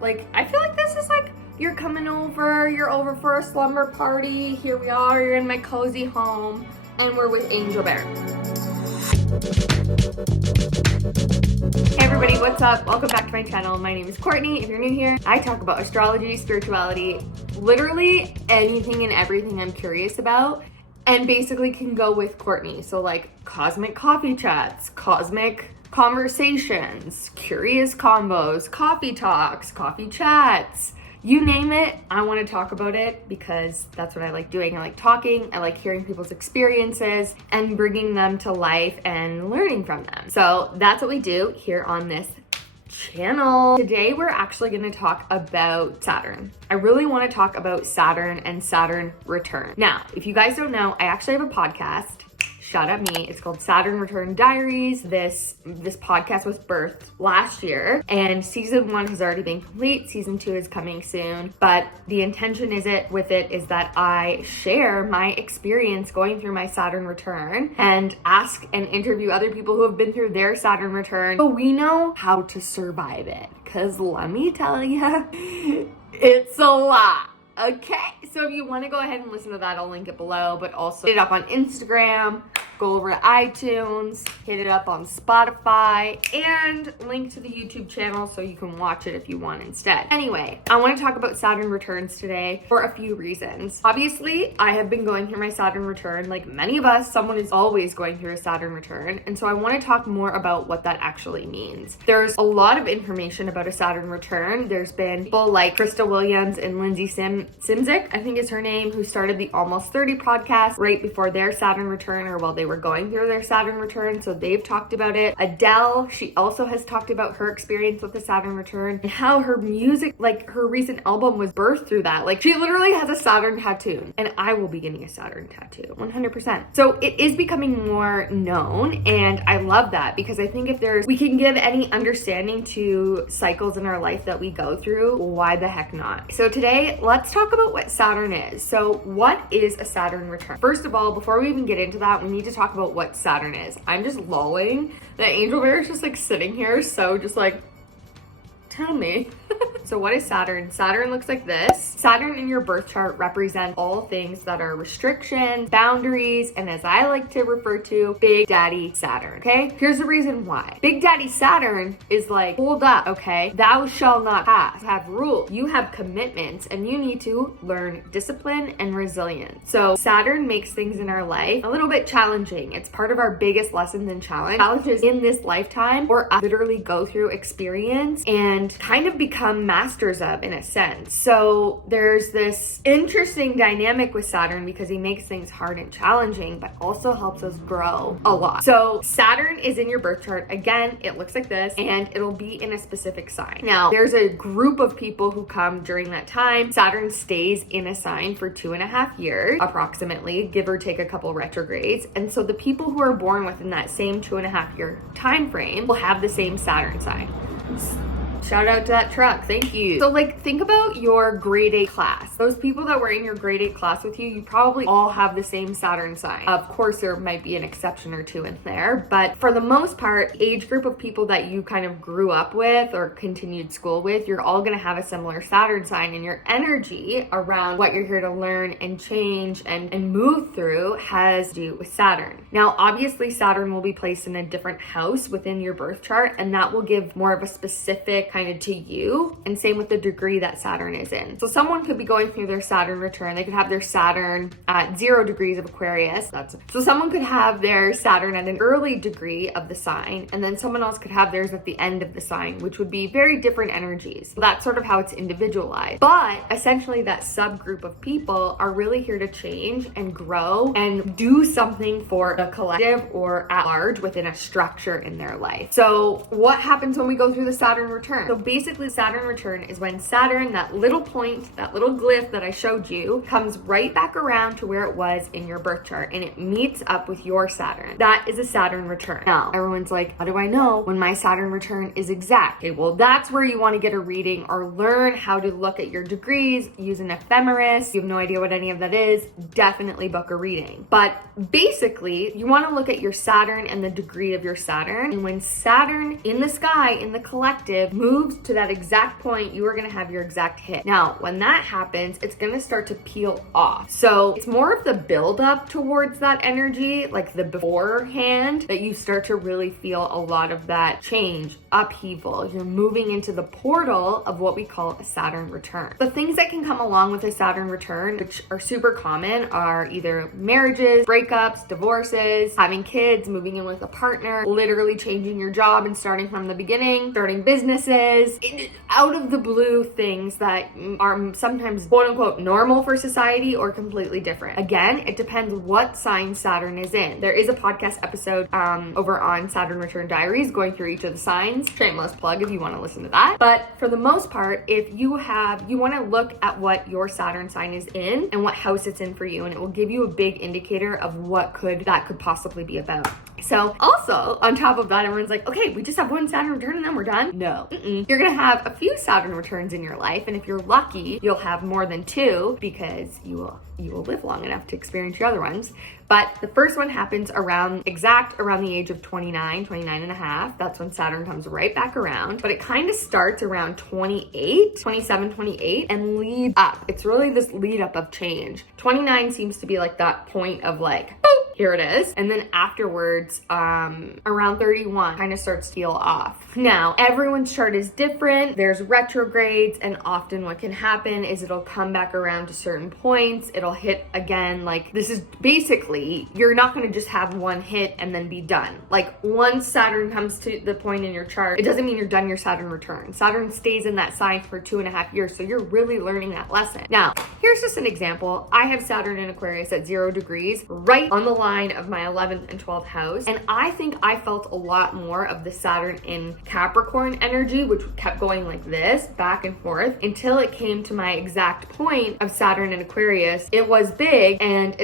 Like, I feel like this is like, you're coming over, you're over for a slumber party. Here we are, you're in my cozy home, and we're with Angel Bear. Hey everybody, what's up? Welcome back to my channel. My name is Courtney. If you're new here, I talk about astrology, spirituality, literally anything and everything I'm curious about, and basically can go with Courtney. So like cosmic coffee chats, cosmic conversations, curious combos, coffee talks, coffee chats, you name it, I want to talk about it because that's what I like doing. I like talking, I like hearing people's experiences and bringing them to life and learning from them. So that's what we do here on this channel. Today we're actually going to talk about Saturn. I really want to talk about Saturn and Saturn Return. Now, if you guys don't know, I actually have a podcast. Shout out me. It's called Saturn Return Diaries. This podcast was birthed last year and season 1 has already been complete. Season 2 is coming soon, but the intention is that I share my experience going through my Saturn return and ask and interview other people who have been through their Saturn return so we know how to survive it. Cause let me tell you, it's a lot. Okay, so if you want to go ahead and listen to that, I'll link it below, but also hit it up on Instagram, go over to iTunes, hit it up on Spotify, and link to the YouTube channel so you can watch it if you want instead. Anyway, I want to talk about Saturn returns today for a few reasons. Obviously, I have been going through my Saturn return. Like many of us, someone is always going through a Saturn return, and so I want to talk more about what that actually means. There's a lot of information about a Saturn return. There's been people like Krista Williams and Lindsay Simzik, I think is her name, who started the Almost 30 podcast right before their Saturn return or while they were going through their Saturn return. So they've talked about it. Adele, she also has talked about her experience with the Saturn return and how her music, like her recent album was birthed through that. Like she literally has a Saturn tattoo and I will be getting a Saturn tattoo 100%. So it is becoming more known and I love that because I think if we can give any understanding to cycles in our life that we go through, why the heck not? So today, let's talk about what Saturn is. So what is a Saturn return? First of all, before we even get into that, we need to talk about what Saturn is. I'm just lolling. The Angel Bear is just like sitting here, so just like, tell me. So what is Saturn? Saturn looks like this. Saturn in your birth chart represents all things that are restrictions, boundaries, and as I like to refer to, Big Daddy Saturn, okay? Here's the reason why. Big Daddy Saturn is like, hold up, okay? Thou shall not pass. You have rules. You have commitments, and you need to learn discipline and resilience. So Saturn makes things in our life a little bit challenging. It's part of our biggest lessons and challenges in this lifetime, or literally go through experience and kind of become masters of in a sense. So there's this interesting dynamic with Saturn because he makes things hard and challenging, but also helps us grow a lot. So Saturn is in your birth chart. Again, it looks like this and it'll be in a specific sign. Now, there's a group of people who come during that time. Saturn stays in a sign for 2.5 years, approximately, give or take a couple retrogrades. And so the people who are born within that same 2.5 year time frame will have the same Saturn sign. Shout out to that truck. Thank you. So like think about your grade 8 class. Those people that were in your grade 8 class with you, you probably all have the same Saturn sign. Of course, there might be an exception or two in there, but for the most part, age group of people that you kind of grew up with or continued school with, you're all going to have a similar Saturn sign, and your energy around what you're here to learn and change and move through has to do with Saturn. Now, obviously Saturn will be placed in a different house within your birth chart, and that will give more of a specific kind of to you, and same with the degree that Saturn is in. So someone could be going through their Saturn return. They could have their Saturn at 0 degrees of Aquarius. So someone could have their Saturn at an early degree of the sign, and then someone else could have theirs at the end of the sign, which would be very different energies. So that's sort of how it's individualized. But essentially that subgroup of people are really here to change and grow and do something for the collective or at large within a structure in their life. So what happens when we go through the Saturn return? So basically Saturn return is when Saturn, that little point, that little glyph that I showed you, comes right back around to where it was in your birth chart and it meets up with your Saturn. That is a Saturn return. Now, everyone's like, how do I know when my Saturn return is exact? Okay, well, that's where you want to get a reading or learn how to look at your degrees, use an ephemeris. You have no idea what any of that is, definitely book a reading. But basically, you want to look at your Saturn and the degree of your Saturn. And when Saturn in the sky, in the collective, moves moves to that exact point, you are going to have your exact hit. Now, when that happens, it's going to start to peel off. So it's more of the build up towards that energy, like the beforehand, that you start to really feel a lot of that change, upheaval. You're moving into the portal of what we call a Saturn return. The things that can come along with a Saturn return, which are super common, are either marriages, breakups, divorces, having kids, moving in with a partner, literally changing your job and starting from the beginning, starting businesses, out of the blue things that are sometimes quote unquote normal for society or completely different. Again, it depends what sign Saturn is in. There is a podcast episode over on Saturn Return Diaries going through each of the signs. Shameless plug if you want to listen to that. But for the most part, if you want to look at what your Saturn sign is in and what house it's in for you, and it will give you a big indicator of what that could possibly be about. So also on top of that, everyone's like, okay, we just have one Saturn return and then we're done. No, you're gonna have a few Saturn returns in your life, and if you're lucky, you'll have more than two because you will live long enough to experience your other ones. But the first one happens around the age of 29 and a half. That's when Saturn comes right back around. But it kind of starts around 27, 28 and leads up. It's really this lead up of change. 29 seems to be like that point of like, boop, here it is. And then afterwards, around 31, kind of starts to peel off. Now, everyone's chart is different. There's retrogrades, and often what can happen is it'll come back around to certain points. It'll hit again. Like, this is basically, you're not going to just have one hit and then be done. Like, once Saturn comes to the point in your chart, it doesn't mean you're done your Saturn return. Saturn stays in that sign for 2.5 years, so you're really learning that lesson. Now, here's just an example. I have Saturn in Aquarius at 0 degrees, right on the line of my 11th and 12th house, and I think I felt a lot more of the Saturn in Capricorn energy, which kept going like this, back and forth, until it came to my exact point of Saturn in Aquarius. It was big, and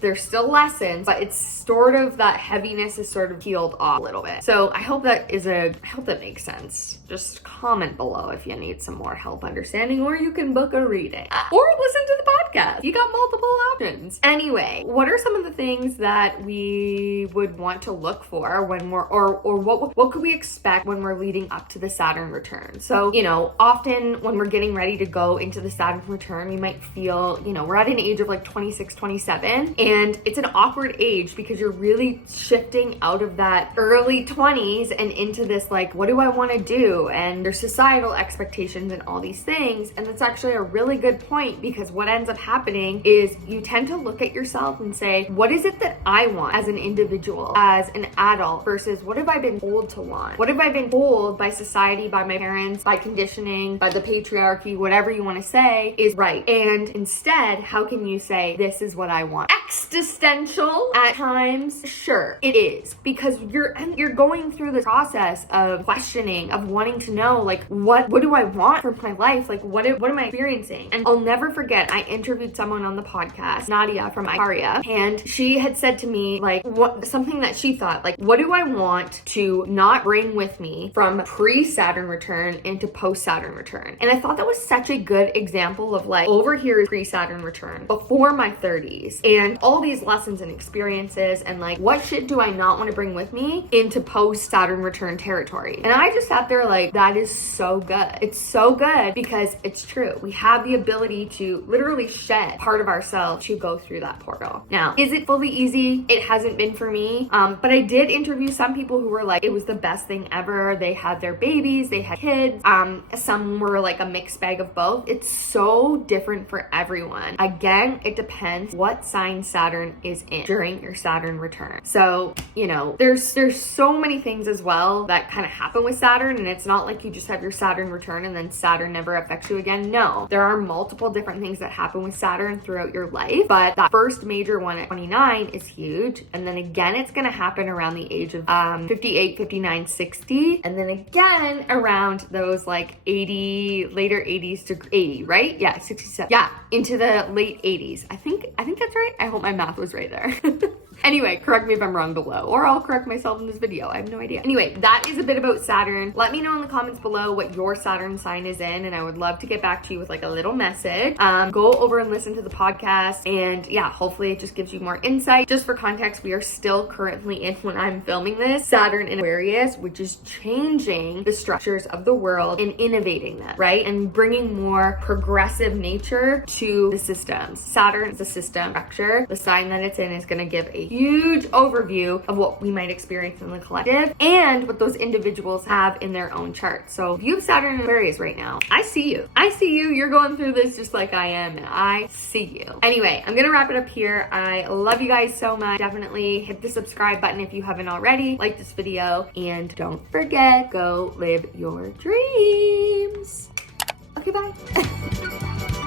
there's still lessons, but it's sort of, that heaviness is sort of peeled off a little bit. So I hope that makes sense. Just comment below if you need some more help understanding, or you can book a reading or listen to the podcast. You got multiple options. Anyway, what are some of the things that we would want to look for when we're, or what could we expect when we're leading up to the Saturn return? So, often when we're getting ready to go into the Saturn return, we might feel, we're at an age of like 26, 27, and it's an awkward age because you're really shifting out of that early 20s and into this, like, what do I want to do? And there's societal expectations and all these things. And that's actually a really good point, because what ends up happening is you tend to look at yourself and say, what is it that I want as an individual, as an adult, versus what have I been told to want? What have I been told by society, by my parents, by conditioning, by the patriarchy, whatever you want to say is right? And instead, how can you say, this is what I want? Existential at times, sure, it is, because you're going through the process of questioning, of wanting to know, like, what do I want from my life? Like, what am I experiencing? And I'll never forget, I interviewed someone on the podcast, Nadia from Ikaria, and she had said to me, like, something that she thought, like, what do I want to not bring with me from pre-Saturn return into post-Saturn return? And I thought that was such a good example of, like, over here is pre-Saturn return, before my 30s, and all these lessons and experiences, and like, what shit do I not want to bring with me into post-Saturn return territory? And I just sat there like, that is so good. It's so good because it's true. We have the ability to literally shed part of ourselves to go through that portal. Now, is it fully easy? It hasn't been for me, but I did interview some people who were like, it was the best thing ever. They had their babies, they had kids. Some were like a mixed bag of both. It's so different for everyone. Again, it depends what sign Saturn is in during your Saturn return. So, there's so many things as well that kind of happen with Saturn, and it's not like you just have your Saturn return and then Saturn never affects you again. No, there are multiple different things that happen with Saturn throughout your life, but that first major one at 29 is huge. And then again, it's going to happen around the age of 58, 59, 60. And then again, around those like 80, later 80s to 80, right? Yeah, 67. Yeah, into the late 80s. I think that's right. I hope my math was right there. Anyway, correct me if I'm wrong below, or I'll correct myself in this video. I have no idea. Anyway, that is a bit about Saturn. Let me know in the comments below what your Saturn sign is in, and I would love to get back to you with like a little message. Go over and listen to the podcast, and yeah, hopefully it just gives you more insight. Just for context, we are still currently in, when I'm filming this, Saturn in Aquarius, which is changing the structures of the world and innovating them, right? And bringing more progressive nature to the systems. Saturn is a system structure. The sign that it's in is going to give a huge overview of what we might experience in the collective and what those individuals have in their own chart. So if you have Saturn in Aquarius right now, I see you. I see you. You're going through this just like I am, and I see you. Anyway, I'm going to wrap it up here. I love you guys so much. Definitely hit the subscribe button if you haven't already. Like this video, and don't forget, go live your dreams. Okay, bye.